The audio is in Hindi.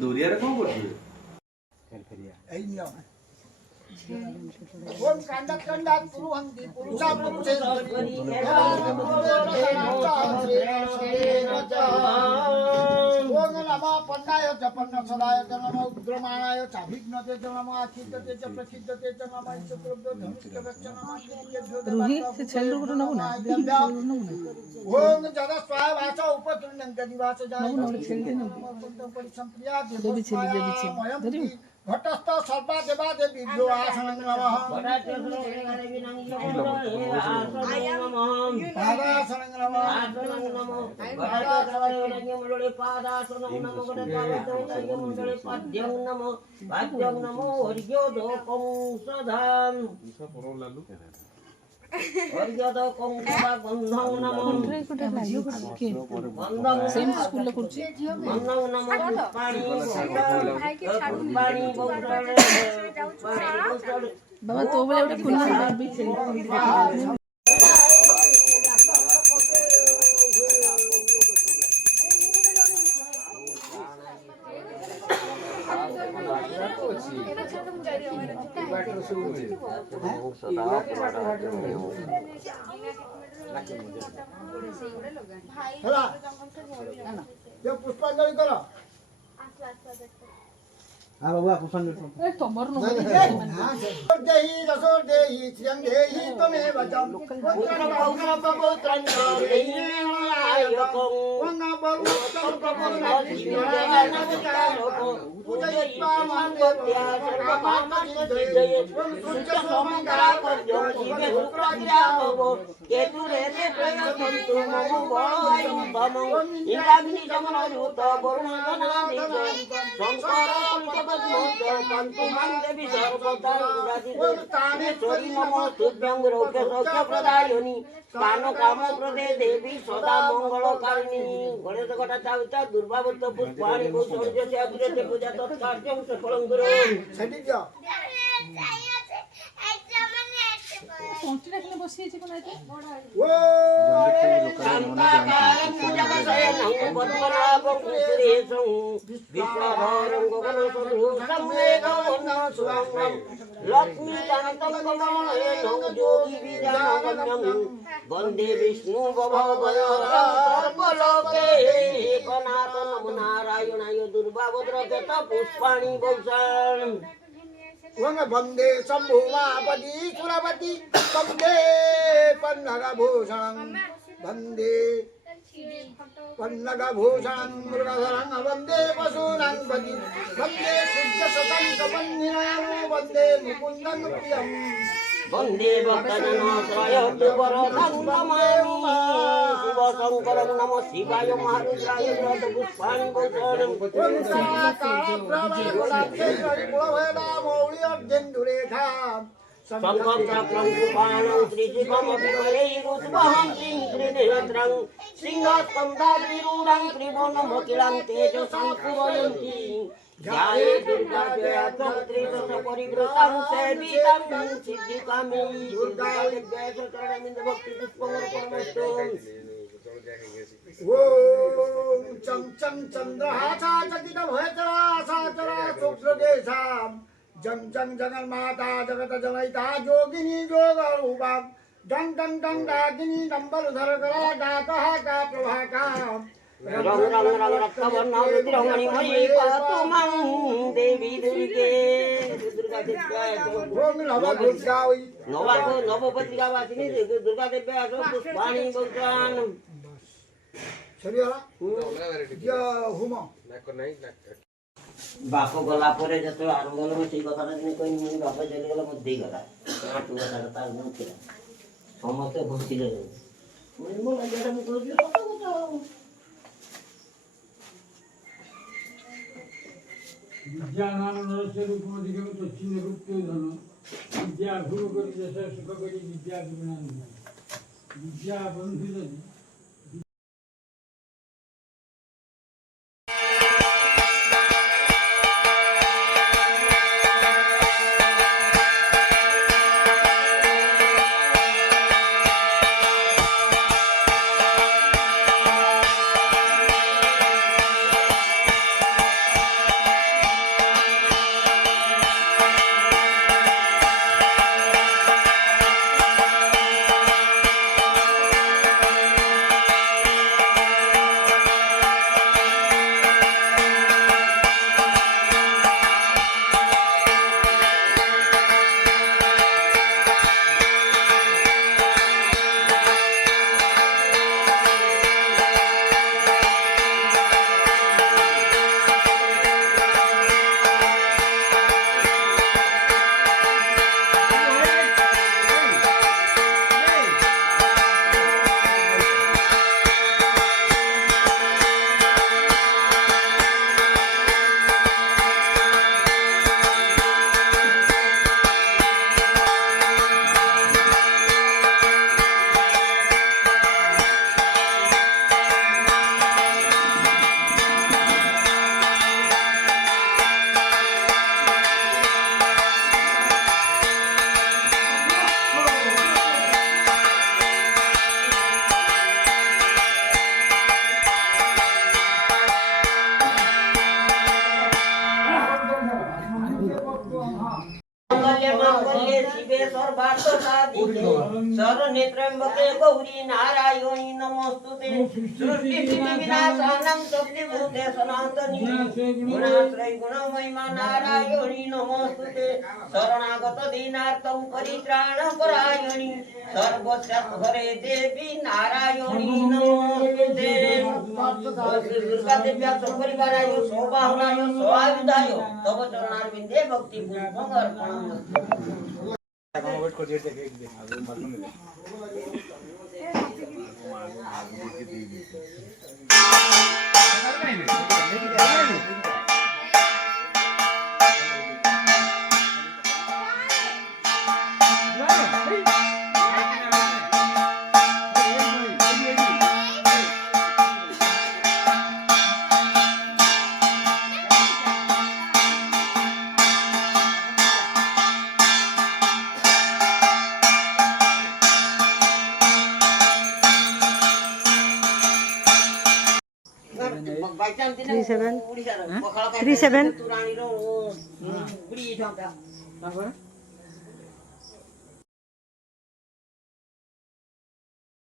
ଦୂରିଆରେ କଣ କରୁଛୁ? ओम कांडा कांडा पुरुहंती पुरुषा पुरुषे ओम नमः पन्नाय च पन्न सदाय च नमः उग्रमाणाय च अभिघ्नते च नमः अचिंत्यते च प्रसिद्धते च नमः ईश्वरभ्यो धनुष्यभ्यो च नमः रूही से छेल रुगु न बुना ओम जदा स्वाय भाषा उपतुल्यंत दिवास जाय नमः छेल दे न परिसंप्रिया देवी छेल घटस्थ सर्वा देवा देवी जो आसन नमः पादासन नमः सेम स्कूल ला करछि बाबा तो बोले ओटा फुल बाबी छे पुष्पांजलि करो हाँ बाबू आप पुष्पांजलि ए तमर न देहि रसो देहि श्रियं देहि तमेव वचम पुत्रं पौत्रं पौत्रं देहि नायकं वंगा बहुतं प्रभुना जीवनानवतारको पूजयित्वा मान्यत्या सर्वकामसिद्धये सुच सोमंगलापर्यो जीवे शुक्राज्यावो केतुरेते प्रयतन्तु ममो बलवायुं तमं इंद्राग्नि समनयुत वरुणगणाधिपं शंकर कुलपद्मोज पन्तु मां देवी सर्वदा तानेश्वरी नमो तुभ्यं रौद्रसौख्यप्रदायिनी स्थान काम प्रदे देवी सदा मंगलकारिणी गणेश घटा चाविता दुर्भावत पुष्पाणि कौशल्य से अग्रते पूजा तत्कार्यं सफलं कुरु सेठी दियो पहुंची रखने बसी छै कोन आते ओ शांताकारं जगशयनं पद्मनाभं सुरेशं विश्वधारं गगनसदृशं मेघवर्णं लक्ष्मीकान्तं कमलनयनं योगिविद्यागम्यं वन्दे विष्णु भवभयहरं सर्वलोके एकनाथं नमो नारायणाय दुर्भावद्रगत पुष्पाणि भूषणं वंदे शंभुमापति सुरपति वंदे पन्नगभूषणं वंदे पन्नगभूषणं मृगधरं वंदे पशूनां पति वंदे सूर्यशतंकवन्दिनं वंदे मुकुन्दं प्रियं वंदे भक्तजनाश्रयत्वरदं नमामि शिवशङ्करं नमः शिवाय महारुद्राय पुष्पाणि भूषणं शङ्खं चक्रं कृपाणं त्रिशिखमपि करैरुद्वहं त्रिनेत्रं सिंहस्कन्धाद्रिरूढं त्रिभुवनमखिलं तेजसंकुर्वन्ति ध्याये दुर्गाद्वयत्रिदशपरिवृतं सेवितं सिद्धिकामी दुर्गादेव्यै शरणमिन्दभक्तिपुष्पमर्पणमस्तु ओम चं चं चन्द्रहासा चकितभयचरा साचरा शुक्लदेशां जं जं जगन्माता जगत जनयिता योगिनी योगरूपा डं डं डं डाकिनी डम्बलधर करा डाकः का प्रभाका रंग रंग रंग रक्तवर्णा रुद्रमणि मयि पातु मां देवी दुर्गे दुर्गा देव्याय ओम नमः दुर्गायै नवपत्रिकावासिनी दुर्गा देव्याय पुष्पाणि भूषणं छरियाला या हुमा बाप गला परे जतो आरंभ होलो सेई कथाटा दिन कहि मुनि बाप चली गला मत देई गला आटु कथाटा तार मुन केला समस्त बसिले मुनि मो लागेटा मु कहबी कथा कथा विद्यानानस्य रूपमधिकं तच्चिन्न रूप्यो धन विद्या गुरु करि जस सुख करि विद्या विज्ञान विद्या बंधु जन सर्वमङ्गल्ये शिवे सर्वार्थसाधिके शरण्ये गौरी नारायणी नमोस्तुते सृष्टिस्थितिविनाशानं शक्तिभूते सनातनी गुणाश्रय गुणमहिमा नारायणी नमोस्तुते शरणागत दीनार्थं परित्राणपरायणी सर्वस्यात्महरे देवी नारायणी नमोस्तुते दुर्गा देव्या सपरिवाराय सौबाहुनाय सौआयुधाय तव चरणारविन्दे भक्ति पुष्पं अर्पणम्। वेट कर देते एक दे आगे मालूम है Baca 37. Udah 37. Turani lo, beli sampai. Apa?